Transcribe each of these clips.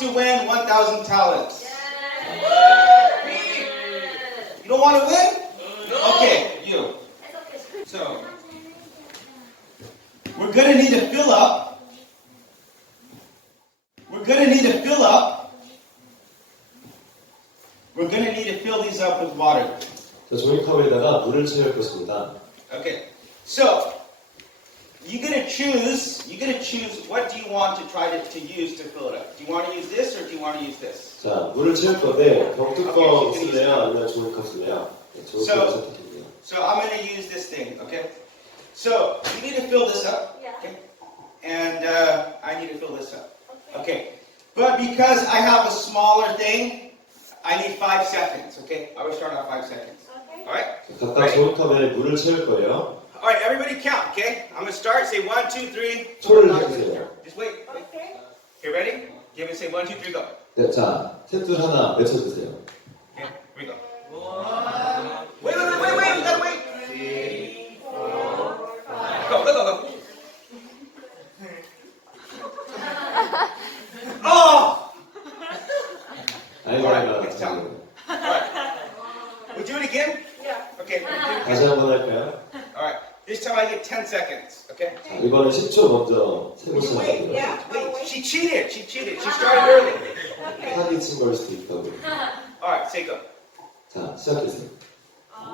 to win 1,000 talents? You don't want to win? Okay, you. So, we're going to need to fill up. We're going to need to fill up. We're going to need to fill these up with water. 자, 종이컵에다가 물을 채울 것입니다. Okay, so you're gonna choose what do you want to try to use to fill it up. Do you want to use this or do you want to use this? 자, 물을 채울 건데 병뚜껑 쓸래요? 아니면 종이컵 쓸래요? 네, 종이컵을 선택해주세요. So I'm gonna use this thing, okay? So you need to fill this up, okay? And I need to fill this up, okay? But because I have a smaller thing, I need 5 seconds, okay? I will start off 5 seconds. All right? 각각 종이컵에 물을 채울 거예요. All right, everybody count, okay? I'm gonna start. Say 1, 2, 3. 소리를 해주세요. Just wait. Okay. You ready? Give me say 1, 2, 3, go. 네, 자, 셋, 둘, 하나 외쳐주세요. Okay, here we go. Wait, we gotta wait. 3, 4, 5. Go. Oh! 아이고, All right, it's time. All right. We'll do it again? Yeah. Okay. 다시 한번 할까요? All right. This time I get 10 seconds, okay? 자, 이번엔 10초 먼저 세고 Wait. 시작할게요. She cheated. She started early. 사기친 걸 수도 있다고. All right, say go. 자, 시작해주세요. 1,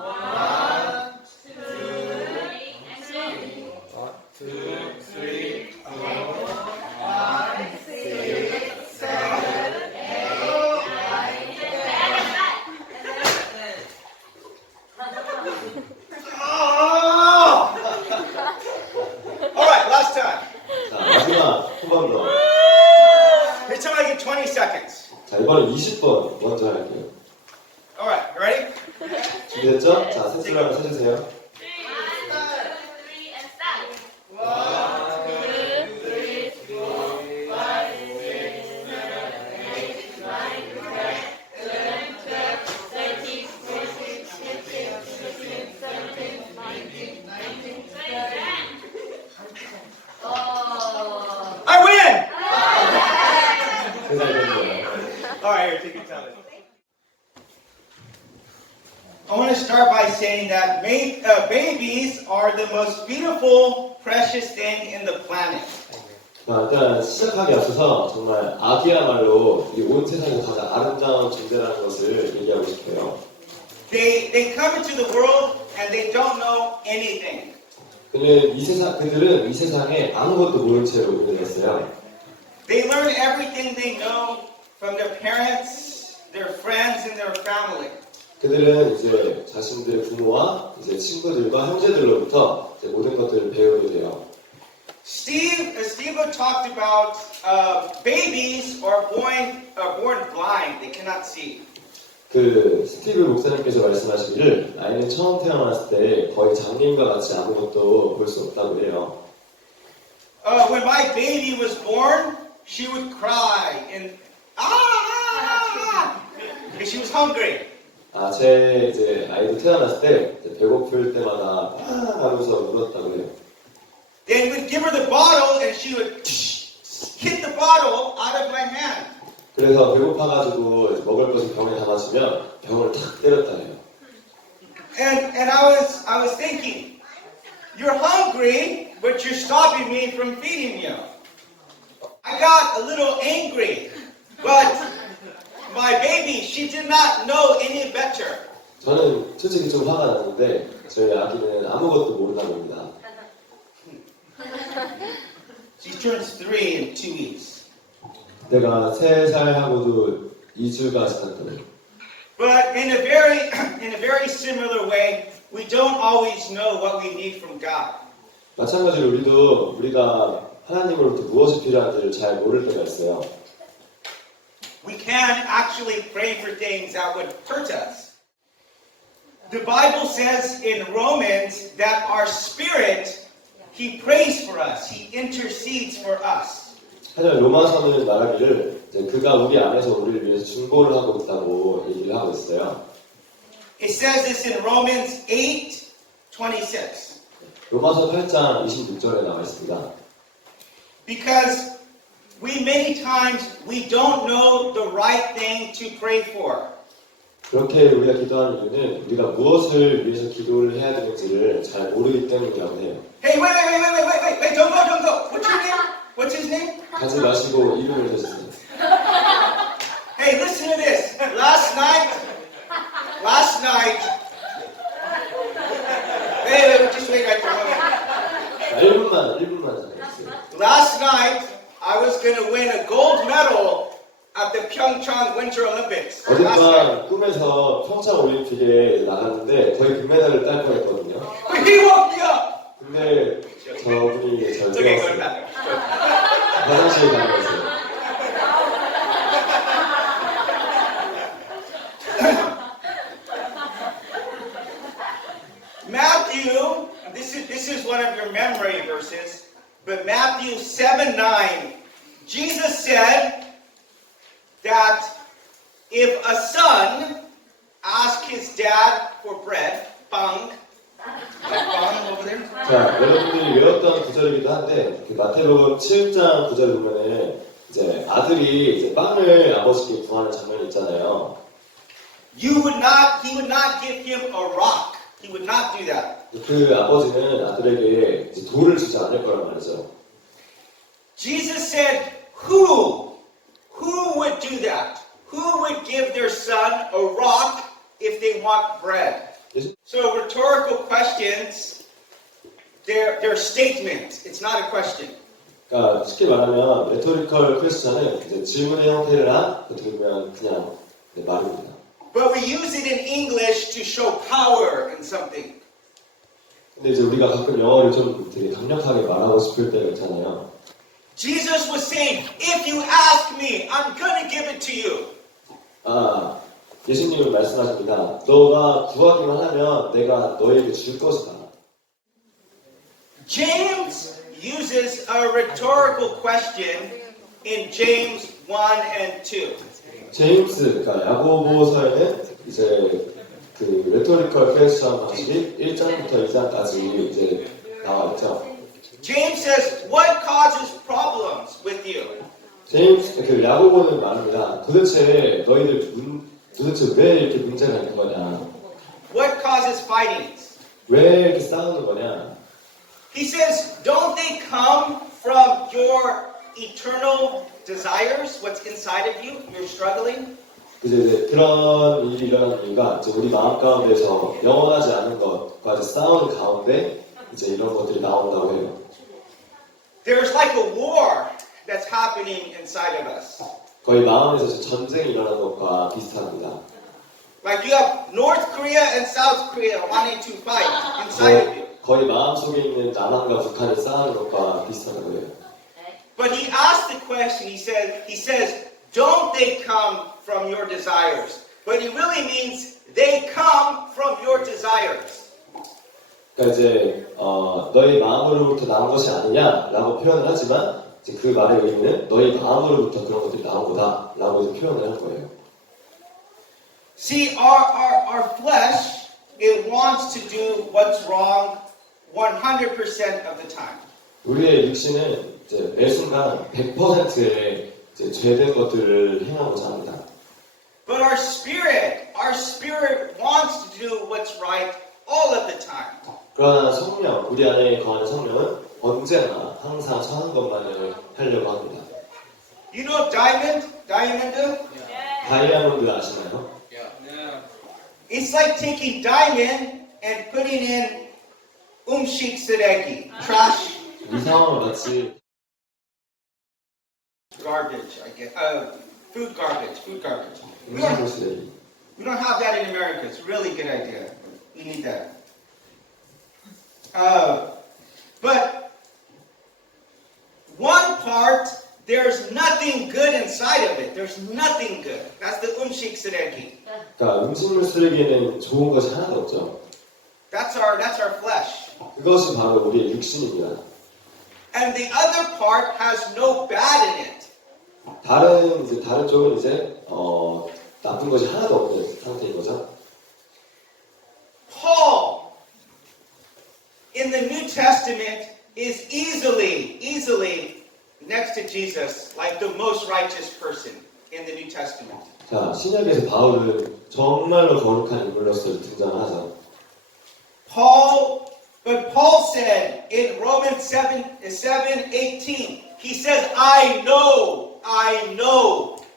2, 3, 4, 5, 6, 7, 8, 9, 10. Alright, last time. 자, 마지막 한 번 더. This time I get 20 seconds. 자, 이번엔 20번 먼저 할게요. Alright, you ready? 준비됐죠? 자, 셋을 하나 세주세요. 'll I want to start by saying that babies are the most beautiful, precious thing in the planet. 자, 일단 시작하기 앞서서 정말 아기야말로 이 온 세상에서 가장 아름다운 존재라는 것을 얘기하고 싶어요. They come into the world and they don't know anything. 그들은 이 세상에 아무것도 모른 채로 오게 됐어요. They learn everything they know from their parents, their friends, and their family. 그들은 이제 자신들의 부모와 이제 친구들과 형제들로부터 이제 모든 것들을 배우게 돼요. Steve talked about babies are born blind; they cannot see. 그 스티브 목사님께서 말씀하시기를 아이는 처음 태어났을 때 거의 장님과 같이 아무것도 볼 수 없다고 해요. When my baby was born, she would cry and because she was hungry. 아, 제 이제 아이도 태어났을 때 배고플 때마다 하면서 울었다고 해요. Then we'd give her the bottle and she would hit the bottle out of my hand. 그래서 배고파가지고 먹을 것을 병에 담아주면 병을 탁 때렸다 해요. And I was thinking, you're hungry, but you're stopping me from feeding you. I got a little angry, but my baby, she did not know any better. 저는 솔직히 좀 화가 났는데 저희 아기는 아무것도 모르나 봅니다. She turns 3 in 2 weeks. 내가 3살하고도 2주가 지났거든요. But in a very similar way, we don't always know what we need from God. 마찬가지로 우리가 하나님으로부터 무엇이 필요한지를 잘 모를 때가 있어요. We can actually pray for things that would hurt us. The Bible says in Romans that our spirit, He prays for us. He intercedes for us. 하지만 로마서는 말하기를 그가 우리 안에서 우리를 위해서 중보를 하고 있다고 얘기를 하고 있어요. It says this in Romans 8:26. 로마서 8장 26절에 나와 있습니다. Because we many times we don't know the right thing to pray for. 그렇게 우리가 기도하는 이유는 우리가 무엇을 위해서 기도를 해야 되는지를 잘 모르기 때문이라고 해요. Hey, wait, don't go. What's your name? What's his name? 가지 마시고 이름을 대주세요. Hey, listen to this. Last night. Wait, just wait right there. 1분만 잠깐만요. Last night, I was going to win a gold medal at the Pyeongchang Winter Olympics. 어젯밤 꿈에서 평창 올림픽에 나갔는데 거의 금메달을 딸 뻔했거든요. But he woke me up. 근데 저분이 절 Okay, go 깨웠어요. back. 화장실에 다녀왔어요. Matthew, this is one of your memory verses, but Matthew 7:9, Jesus said that if a son asks his dad for bread, bang, like bang over there. 자, 여러분들이 외웠던 구절이기도 한데 그 마태복음 7장 구절 보면은 이제 아들이 이제 빵을 아버지께 구하는 장면이 있잖아요. He would not give him a rock. He would not do that. 그 아버지는 아들에게 이제 돌을 주지 않을 거란 말이죠. Jesus said, who would do that? Who would give their son a rock if they want bread? So rhetorical questions, they're statements. It's not a question. 그러니까 쉽게 말하면 rhetorical question은 이제 질문의 형태를 한 어떻게 보면 그냥 말입니다. But we use it in English to show power in something. 근데 이제 우리가 가끔 영어를 좀 되게 강력하게 말하고 싶을 때가 있잖아요. Jesus was saying, if you ask me, I'm going to give it to you. 예수님은 말씀하십니다. 너가 구하기만 하면 내가 너에게 줄 것이다. James uses a rhetorical question in James 1 and 2. 제임스, 그러니까 야고보서에는 이제 그 rhetorical question 방식이 1장부터 2장까지 이제 나와 있죠. James says, what causes problems with you? 제임스, 그 야고보는 말합니다. 도대체 왜 이렇게 문제가 있는 거냐? What causes fightings? 왜 이렇게 싸우는 거냐? He says, don't they come from your eternal desires? What's inside of you? You're struggling? 이제 그런 일이 일어나는 이유가 이제 우리 마음 가운데서 영원하지 않은 것과 이제 싸우는 가운데 이제 이런 것들이 나온다고 해요. There's like a war that's happening inside of us. 거의 마음에서 전쟁이 일어나는 것과 비슷합니다. Like you have North Korea and South Korea wanting to fight inside of you. 거의 마음속에 있는 남한과 북한이 싸우는 것과 비슷하다고 해요. But he asked the question, he says, don't they come from your desires? But he really means they come from your desires. 그러니까 이제 너희 마음으로부터 나온 것이 아니냐라고 표현을 하지만 이제 그 말의 의미는 너희 마음으로부터 그런 것들이 나온 거다라고 이제 표현을 한 거예요. See, our flesh, it wants to do what's wrong 100% of the time. 우리의 육신은 이제 매 순간 100%의 죄된 것들을 행하고자 합니다. But our spirit wants to do what's right all of the time. 그러나 성령, 우리 안에 거하는 성령은 언제나 항상 선한 것만을 하려고 합니다. You know diamond? 다이아몬드 아시나요? It's like taking diamond and putting in umshik 쓰레기, trash. 이상한 마치 Garbage, I guess. Food garbage. 음식물 쓰레기. We don't have that in America. It's a really good idea. We need that. But one part, there's nothing good inside of it. There's nothing good. That's the umshik 쓰레기. 그러니까 음식물 쓰레기에는 좋은 것이 하나도 없죠. That's our flesh. 그것이 바로 우리의 육신입니다. And the other part has no bad in it. 다른 쪽은 이제 나쁜 것이 하나도 없는 상태인 거죠. Paul in the New Testament is easily next to Jesus like the most righteous person in the New Testament. 자, 신약에서 바울은 정말로 거룩한 인물로서 등장하죠. But Paul said in Romans 7:18, he says, I know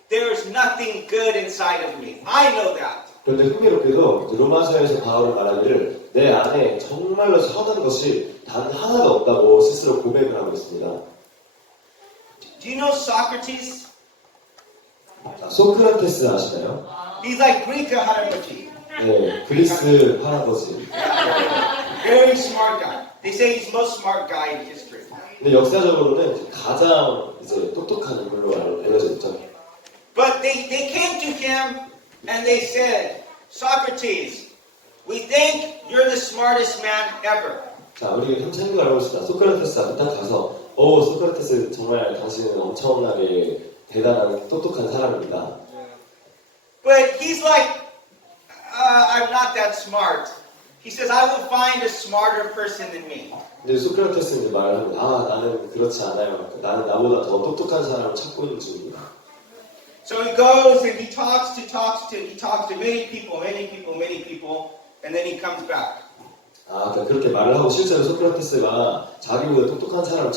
there's nothing good inside of me. I know that. 그런데 흥미롭게도 로마서에서 바울은 말하기를 내 안에 정말로 선한 것이 단 하나도 없다고 스스로 고백을 하고 있습니다. Do you know Socrates? 자, 소크라테스 아시나요? He's like Greek 할아버지. 네, 그리스 할아버지. Very smart guy. They say he's the most smart guy in history. 근데 역사적으로는 가장 이제 똑똑한 인물로 알려져 있죠. But they came to him and they said, Socrates, we think you're the smartest man ever. 자, 우리 좀 참고를 알고 있습니다. 소크라테스 앞에 딱 가서 소크라테스 정말 당신은 엄청나게 대단한 똑똑한 사람입니다. But he's like, I'm not that smart. He says, I will find a smarter person than me. 근데 소크라테스는 이제 말을 합니다. 나는 그렇지 않아요. 나는 나보다 더 똑똑한 사람을 찾고 있는 중입니다. So he goes and he talks to many people, and then he comes back. 그러니까 그렇게 말을 하고 실제로 소크라테스가 자기보다 똑똑한 사람을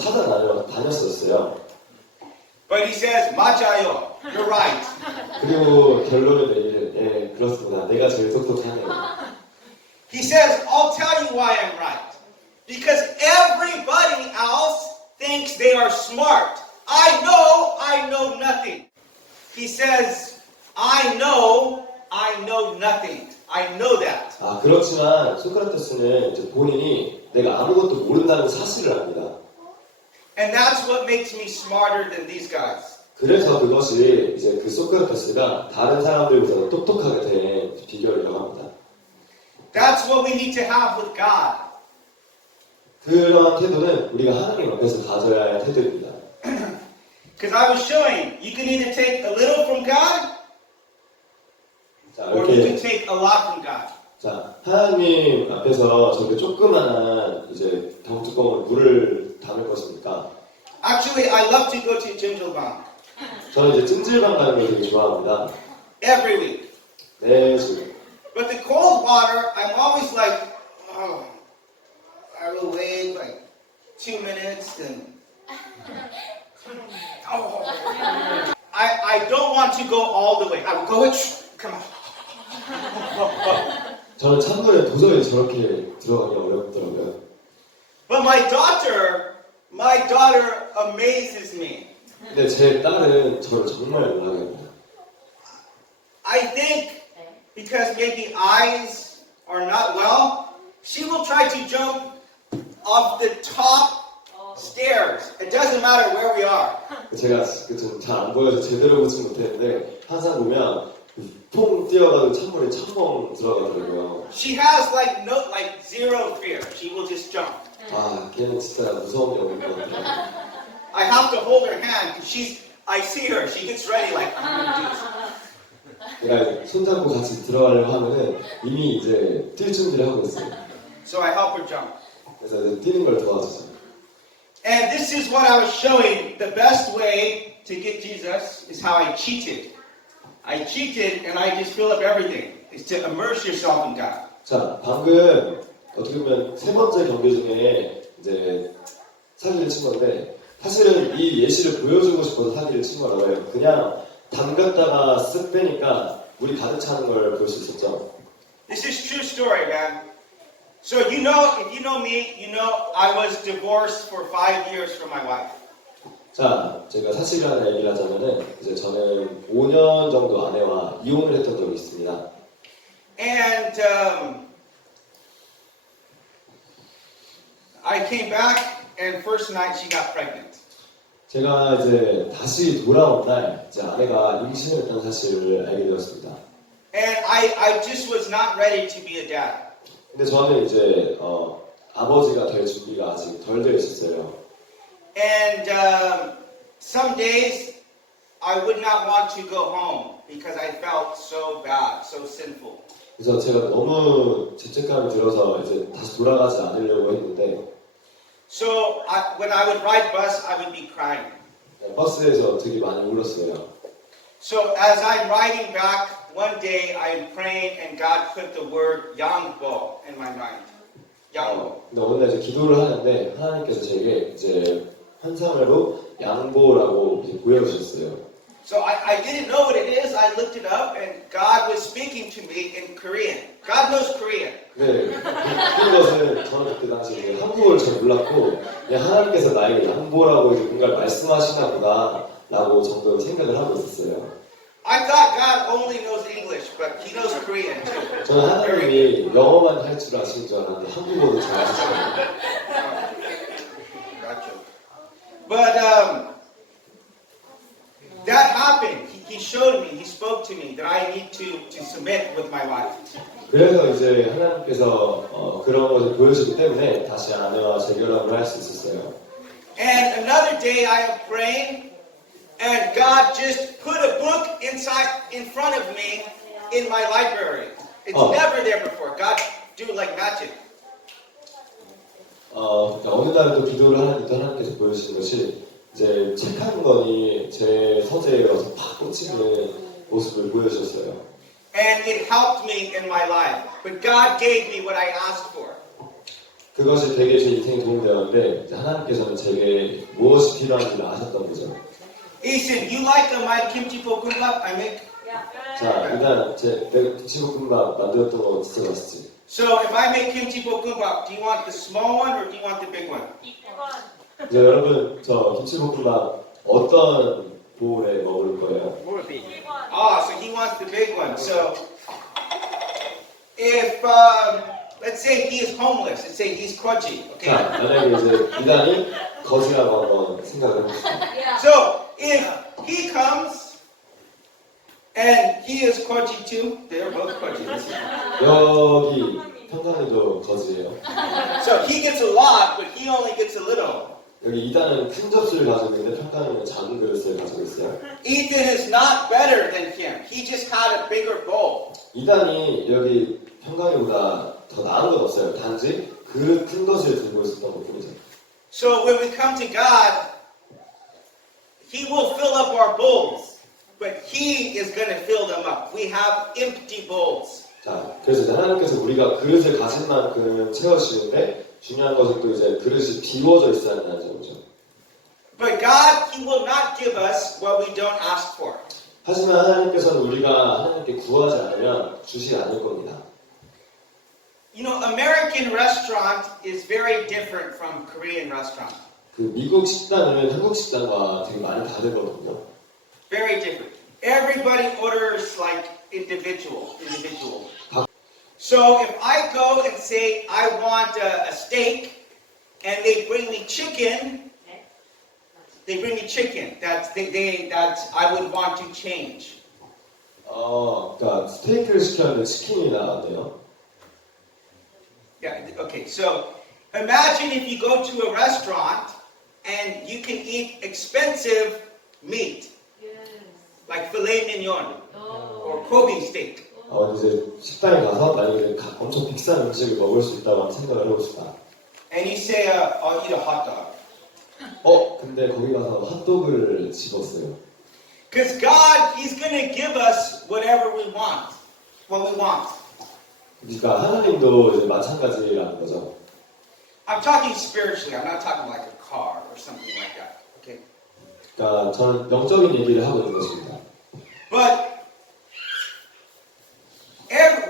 다녔었어요. But he says, 맞아요, you're right. 그리고 결론을 내기를, 예, 그렇습니다. 내가 제일 똑똑하네요. He says, I'll tell you why I'm right. Because everybody else thinks they are smart. I know nothing. He says, I know nothing. I know that. 그렇지만 소크라테스는 이제 본인이 내가 아무것도 모른다는 사실을 압니다. And that's what makes me smarter than these guys. 그래서 그것이 이제 그 소크라테스가 다른 사람들보다 똑똑하게 된 비결이라고 합니다. That's what we need to have with God. 그러한 태도는 우리가 하나님 앞에서 가져야 할 태도입니다. Because I was showing, you can either take a little from God, 자, or you can 이렇게 take a lot from God. 자, 하나님 앞에서 저렇게 조그만한 이제 병뚜껑을 물을 담을 것입니까? Actually, I love to go to Jimjilbang 저는 이제 찜질방 가는 걸 되게 좋아합니다. every week. 네, 지금. But the cold water, I'm always like, oh, I will wait like 2 minutes and oh. I don't want to go all the way. I will go, come on. 저는 찬물에 도저히 저렇게 들어가기 어렵더라고요. But my daughter amazes me. 근데 제 딸은 저를 정말 놀라게 합니다. I think because maybe eyes are not well, she will try to jump off the top stairs. It doesn't matter where we are. 제가 좀 잘 안 보여서 제대로 보지 못했는데 항상 보면 퐁 뛰어가지고 찬물에 첨벙 들어가더라고요. She has like zero fear. She will just jump. 걔는 진짜 무서운 게 없는 것 같아요. I have to hold her hand because I see her. She gets ready like I'm gonna do this. 내가 손잡고 같이 들어가려고 하면은 이미 이제 뛸 준비를 하고 있어요. So I help her jump. 그래서 이제 뛰는 걸 도와주죠. And this is what I was showing. The best way to get Jesus is how I cheated. I cheated and I just fill up everything. It's to immerse yourself in God. 자, 방금 어떻게 보면 세 번째 경기 중에 이제 사기를 친 건데 사실은 이 예시를 보여주고 싶어서 사기를 친 거라고요. 그냥 담갔다가 쓱 빼니까 물이 가득 차는 걸 볼 수 있었죠. This is true story, man. So if you know me, you know I was divorced for 5 years from my wife. 자, 제가 사실을 하나 얘기를 하자면은 이제 저는 5년 정도 아내와 이혼을 했던 적이 있습니다. And I came back, and first night she got pregnant. 제가 이제 다시 돌아온 날 이제 아내가 임신을 했다는 사실을 알게 되었습니다. And I just was not ready to be a dad. 근데 저는 이제 아버지가 될 준비가 아직 덜 되어 있었어요. And some days I would not want to go home because I felt so bad, so sinful. 그래서 제가 너무 죄책감이 들어서 이제 다시 돌아가지 않으려고 했는데 So when I would ride bus, I would be crying. 버스에서 되게 많이 울었어요. So as I'm riding back, one day I'm praying and God put the word Yangbo in my mind. Yangbo. 근데 어느 날 이제 기도를 하는데 하나님께서 제게 이제 환상으로 양보라고 이제 보여주셨어요. So I didn't know what it is. I looked it up and God was speaking to me in Korean. God knows Korean. 네, 그 것은 저는 그때 당시 이제 한국어를 잘 몰랐고 그냥 하나님께서 나에게 양보라고 이제 뭔가 말씀하시나 보다라고 정도 생각을 하고 있었어요. I thought God only knows English, but He knows Korean too. 저는 하나님이 영어만 할 줄 아시는 줄 알았는데 한국어도 잘 아시더라고요. Gotcha. But that happened. He showed me, He spoke to me that I need to submit with my wife. 그래서 이제 하나님께서 그런 것을 보여주기 때문에 다시 아내와 재결합을 할 수 있었어요. And another day I am praying, and God just put a book in front of me in my library. It's never there before. God do like magic. 어느 날은 또 기도를 하는데 또 하나님께서 보여주신 것이 이제 책 한 권이 제 서재에 와서 팍 꽂히는 모습을 보여주셨어요. And it helped me in my life. But God gave me what I asked for. 그것이 되게 제 인생에 도움이 되었는데 이제 하나님께서는 제게 무엇이 필요한지를 아셨던 거죠. He said, "You like my kimchi bokkeumbap I make?" 자, 일단 내가 김치볶음밥 만들었던 거 진짜 맛있지. So if I make kimchi bokkeumbap, do you want the small one or do you want the big one? 이제 여러분 저 김치볶음밥 어떤 볼에 먹을 거예요? So he wants the big one. So if let's say he is homeless, let's say he's crudgy, okay? 자, 만약에 이제 이단이 거지라고 한번 생각을 해보시죠. So if he comes and he is crudgy too, they're both crudgy. 여기 평강이도 거지예요. So he gets a lot, but he only gets a little. 여기 이단은 큰 접시를 가지고 있는데 평강이는 작은 그릇을 가지고 있어요. Ethan is not better than him. He just had a bigger bowl. 이단이 여기 평강이보다 더 나은 건 없어요. 단지 그 큰 것을 들고 있었던 것뿐이죠. So when we come to God, He will fill up our bowls, but He is going to fill them up. We have empty bowls. 자, 그래서 이제 하나님께서 우리가 그릇을 가진 만큼 채워주시는데 중요한 것은 또 이제 그릇이 비워져 있어야 한다는 점이죠. But God, He will not give us what we don't ask for. 하지만 하나님께서는 우리가 하나님께 구하지 않으면 주시지 않을 겁니다. You know, American restaurant is very different from Korean restaurant. 그 미국 식당은 한국 식당과 되게 많이 다르거든요. Very different. Everybody orders like individual. So if I go and say I want a steak, and they bring me chicken, that I would want to change. 그러니까 스테이크를 시켰는데 치킨이 나왔네요. Yeah. Okay. So imagine if you go to a restaurant and you can eat expensive meat, like filet mignon or Kobe steak. 이제 식당에 가서 만약에 엄청 비싼 음식을 먹을 수 있다고 한번 생각을 해봅시다. And you say, I'll eat a hot dog. 근데 거기 가서 핫도그를 집었어요. Because God, He's going to give us whatever we want, what we want. 그러니까 하나님도 이제 마찬가지라는 거죠. I'm talking spiritually. I'm not talking like a car or something like that. Okay. 그러니까 저는 영적인 얘기를 하고 있는 것입니다. But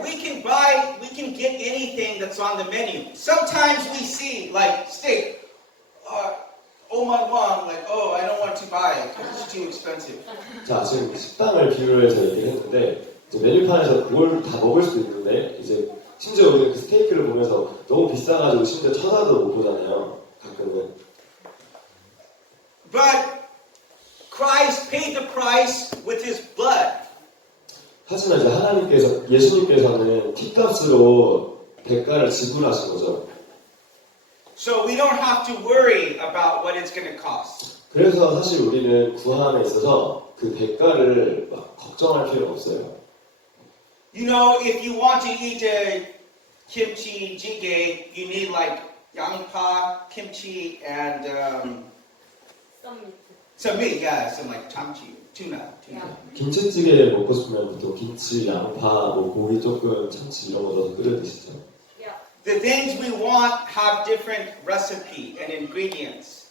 we can get anything that's on the menu. Sometimes we see like steak. Oh my mom, like I don't want to buy it because it's too expensive. 자, 지금 식당을 비유를 해서 얘기를 했는데 이제 메뉴판에서 그걸 다 먹을 수도 있는데 이제 심지어 우리는 그 스테이크를 보면서 너무 비싸가지고 심지어 쳐다도 못 보잖아요. 가끔은. But Christ paid the price with His blood. 하지만 이제 예수님께서는 핏값으로 대가를 지불하신 거죠. So we don't have to worry about what it's going to cost. 그래서 사실 우리는 구함에 있어서 그 대가를 막 걱정할 필요가 없어요. You know, if you want to eat a kimchi jjigae, you need like 양파, kimchi, and So me, yeah, some like 참치, tuna. 김치찌개 먹고 싶으면 보통 김치, 양파, 뭐 고기 조금, 참치 이런 거 넣어서 끓여 드시죠. The things we want have different recipe and ingredients.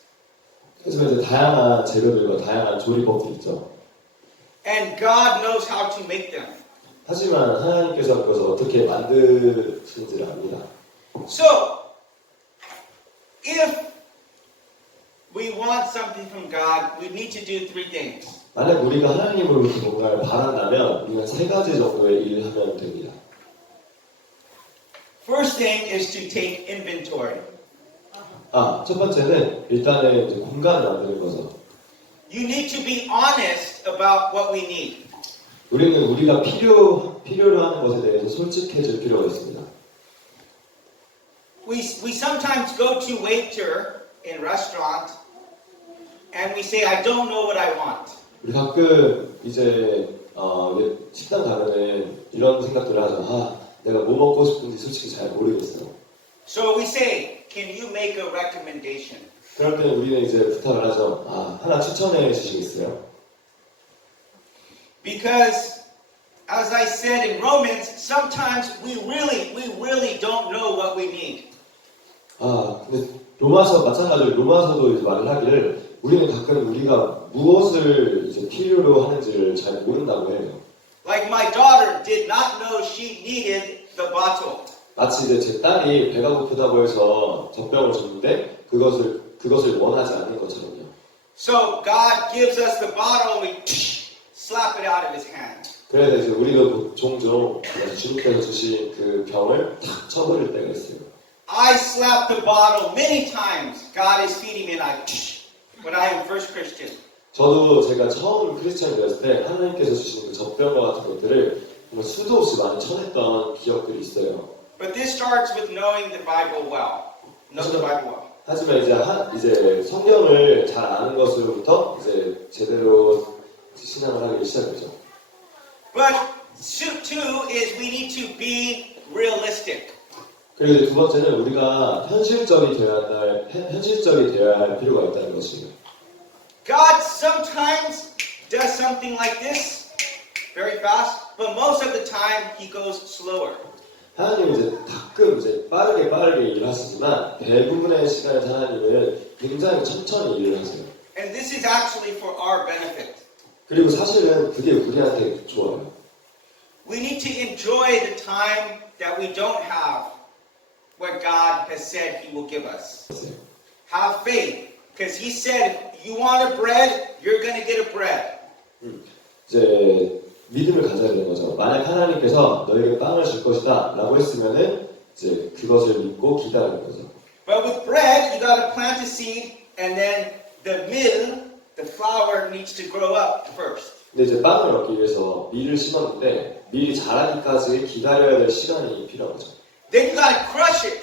그래서 이제 다양한 재료들과 다양한 조리법이 있죠. And God knows how to make them. 하지만 하나님께서 그것을 어떻게 만드시는지를 압니다. So, if we want something from God, we need to do three things. 만약 우리가 하나님으로부터 뭔가를 바란다면 우리는 세 가지 정도의 일을 하면 됩니다. First thing is to take inventory. 첫 번째는 일단은 이제 공간을 만드는 거죠. You need to be honest about what we need. 우리는 우리가 필요로 하는 것에 대해서 솔직해질 필요가 있습니다. We sometimes go to waiter in restaurant and we say, I don't know what I want. 우리 가끔 이제 식당 가면은 이런 생각들을 하죠. 내가 뭐 먹고 싶은지 솔직히 잘 모르겠어요. So we say, can you make a recommendation? 그럴 때 우리는 이제 부탁을 하죠. 하나 추천해 주시겠어요? Because, as I said in Romans, sometimes we really don't know what we need. 근데 마찬가지로 로마서도 이제 말을 하기를 우리는 가끔 우리가 무엇을 이제 필요로 하는지를 잘 모른다고 해요. Like my daughter did not know she needed the bottle. 마치 이제 제 딸이 배가 고프다고 해서 젖병을 줬는데 그것을 원하지 않는 것처럼요. So God gives us the bottle and we slap it out of his hand. 그래서 이제 우리도 종종 주님께서 주신 그 병을 탁 쳐버릴 때가 있어요. I slap the bottle many times. God is feeding me and when I am first Christian. 저도 제가 처음 크리스찬이 되었을 때 하나님께서 주신 그 젖병과 같은 것들을 수도 없이 많이 쳐냈던 기억들이 있어요. But this starts with knowing the Bible well. Know the Bible well. 하지만 이제 성경을 잘 아는 것으로부터 이제 제대로 신앙을 하기 시작했죠. But two is we need to be realistic. 그리고 이제 두 번째는 우리가 현실적이 되어야 할 필요가 있다는 것이에요. God sometimes does something like this very fast, but most of the time he goes slower. 하나님은 이제 가끔 이제 빠르게 일을 하시지만 대부분의 시간에 하나님은 굉장히 천천히 일을 하세요. And this is actually for our benefit. 그리고 사실은 그게 우리한테 좋아요. We need to enjoy the time that we don't have what God has said he will give us. Have faith, because he said if you want a bread, you're going to get a bread. 이제 믿음을 가져야 되는 거죠. 만약 하나님께서 너에게 빵을 줄 것이다 라고 했으면은 이제 그것을 믿고 기다리는 거죠. But with bread, you got to plant a seed, and then the mill, the flour needs to grow up first. 근데 이제 빵을 얻기 위해서 밀을 심었는데 밀이 자라기까지 기다려야 될 시간이 필요한 거죠. Then you got to crush it.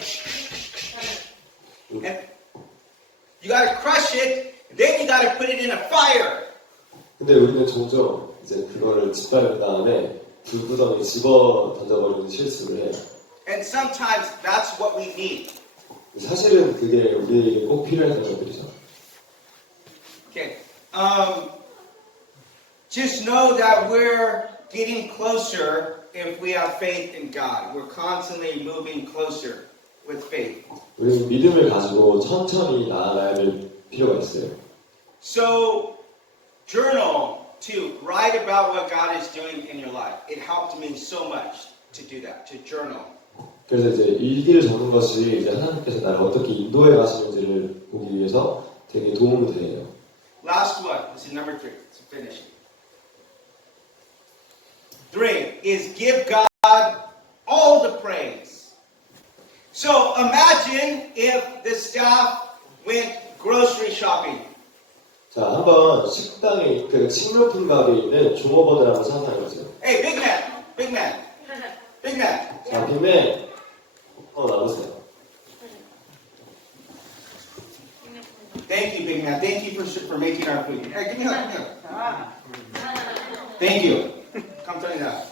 And you got to crush it. Then you got to put it in a fire. 근데 우리는 종종 이제 그거를 짓밟은 다음에 불구덩이에 집어 던져버리는 실수를 해요. And sometimes that's what we need. 사실은 그게 우리에게 꼭 필요한 것들이죠. Okay. Just know that we're getting closer if we have faith in God. We're constantly moving closer with faith. 우리는 믿음을 가지고 천천히 나아가야 될 필요가 있어요. So, journal to write about what God is doing in your life. It helped me so much to do that, to journal. 그래서 이제 일기를 적는 것이 이제 하나님께서 나를 어떻게 인도해 가시는지를 보기 위해서 되게 도움이 돼요. Last one. This is number 3. To finish. 3 is give God all the praise. So imagine if the staff went grocery shopping. 자, 한번 식당에 그 식료품 가게에 있는 종업원을 한번 상상해 보세요. Hey, big man, big man, big man. 자, 빅맨, 나오세요. Thank you, big man. Thank you for making our food. Hey, give me a hug. Give me a hug. Thank you. 감사합니다.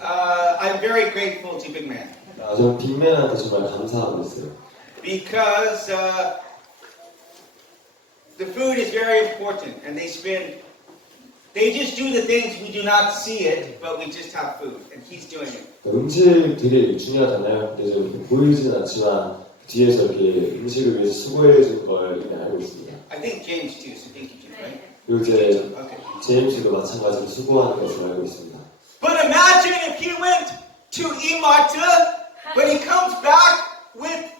I I'm very grateful to Big Man 저는 빅맨한테 정말 감사하고 있어요. because the food is very important, and they just do the things we do not see it, but we just have food, and he's doing it. 음식 되게 중요하잖아요. 그래서 보이지는 않지만 뒤에서 이렇게 음식을 위해서 수고해 준 걸 이미 알고 있습니다. I think James too, so thank you, James, right? 그리고 이제 Okay. 제임스도 마찬가지로 수고하는 것을 알고 있습니다. But imagine if he went to Imata, but he comes back with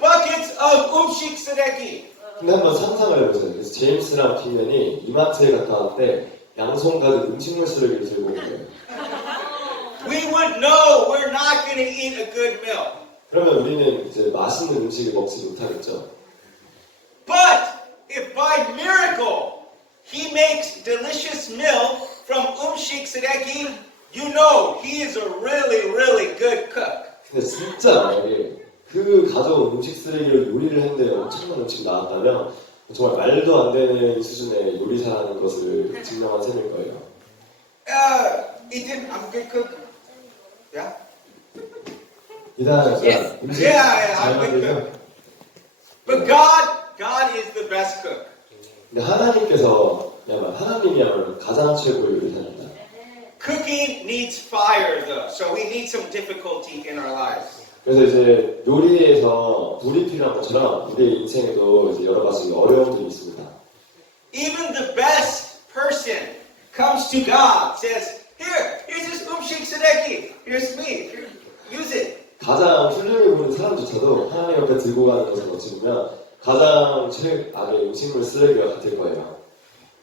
buckets of umshik sadeki. 근데 한번 상상을 해보세요. 그래서 제임스랑 빅맨이 이마트에 갔다 왔는데 양손 가득 음식물 쓰레기를 들고 온 거예요. We would know we're not going to eat a good meal. 그러면 우리는 이제 맛있는 음식을 먹지 못하겠죠. But if by miracle he makes delicious meal from umshik sadeki, you know he is a really, really good cook. 근데 진짜 만약에 그 가져온 음식 쓰레기를 요리를 했는데 엄청난 음식이 나왔다면 정말 말도 안 되는 수준의 요리사라는 것을 증명한 셈일 거예요. Ethan, I'm a good cook. Yeah? 일단 Yes. 음식 Yeah, 잘 I'm a good 만들죠. cook. But God is the best cook. 근데 하나님이야말로 가장 최고의 요리사입니다. Cooking needs fire, though, so we need some difficulty in our lives. 그래서 이제 요리에서 불이 필요한 것처럼 우리의 인생에도 이제 여러 가지 어려움들이 있습니다. Even the best person comes to God, says, here's this umshik sadeki, here's me, use it. 가장 훌륭해 보이는 사람조차도 하나님 앞에 들고 가는 것을 거치면 가장 최악의 음식물 쓰레기가 같을 거예요.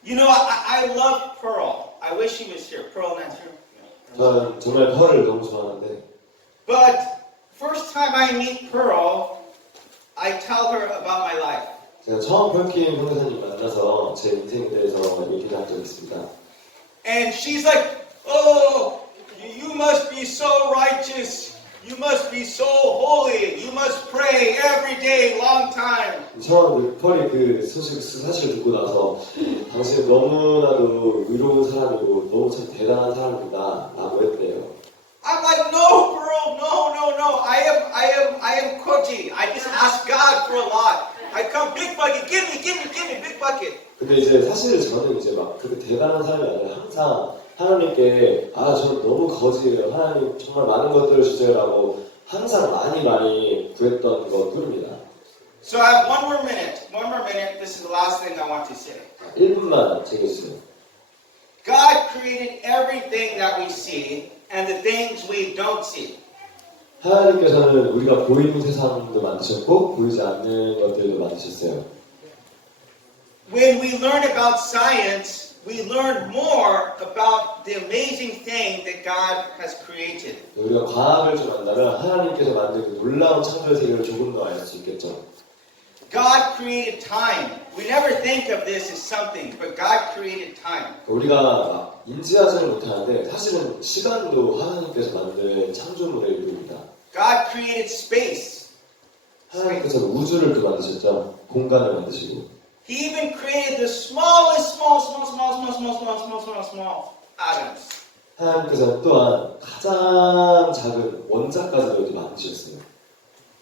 You know, I love Pearl. I wish he was here. Pearl, not here. 저는 정말 펄을 너무 좋아하는데 But first time I meet Pearl, I tell her about my life. 제가 처음 펄킴 형사님 만나서 제 인생에 대해서 얘기를 한 적이 있습니다. And she's like, oh, you must be so righteous. You must be so holy. You must pray every day, long time. 처음 펄이 그 사실을 듣고 나서 당신은 너무나도 의로운 사람이고 너무 참 대단한 사람이다 라고 했대요. I'm like, no, Pearl, no. I am koji. I just ask God for a lot. I come, big bucket, give me, big bucket. 근데 이제 사실 저는 이제 막 그렇게 대단한 사람이 아니라 항상 하나님께 저는 너무 거지예요. 하나님 정말 많은 것들을 주세요라고 항상 많이 구했던 것 뿐입니다. So I have one more minute. This is the last thing I want to say. 1분만 챙겨주세요. God created everything that we see and the things we don't see. 하나님께서는 우리가 보이는 세상도 만드셨고 보이지 않는 것들도 만드셨어요. When we learn about science, we learn more about the amazing thing that God has created. 우리가 과학을 좀 안다면 하나님께서 만든 그 놀라운 창조의 세계를 조금 더 알 수 있겠죠. God created time. We never think of this as something, but God created time. 우리가 인지하지는 못하는데 사실은 시간도 하나님께서 만든 창조물의 일부입니다. God created space. 하나님께서 우주를 또 만드셨죠. 공간을 만드시고. He even created the smallest, small atoms. 하나님께서 또한 가장 작은 원자까지도 이렇게 만드셨어요.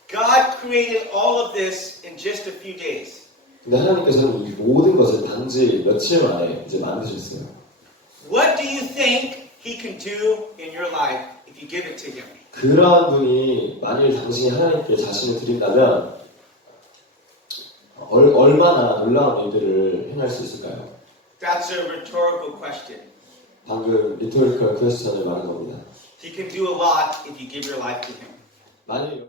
God created all of this in just a few days. 근데 하나님께서는 이 모든 것을 단지 며칠 만에 이제 만드셨어요. What do you think He can do in your life if you give it to Him? 그러한 분이 만일 당신이 하나님께 자신을 드린다면 얼마나 놀라운 일들을 행할 수 있을까요? That's a rhetorical question. 방금 rhetorical question을 말한 겁니다. He can do a lot if you give your life to Him. 만일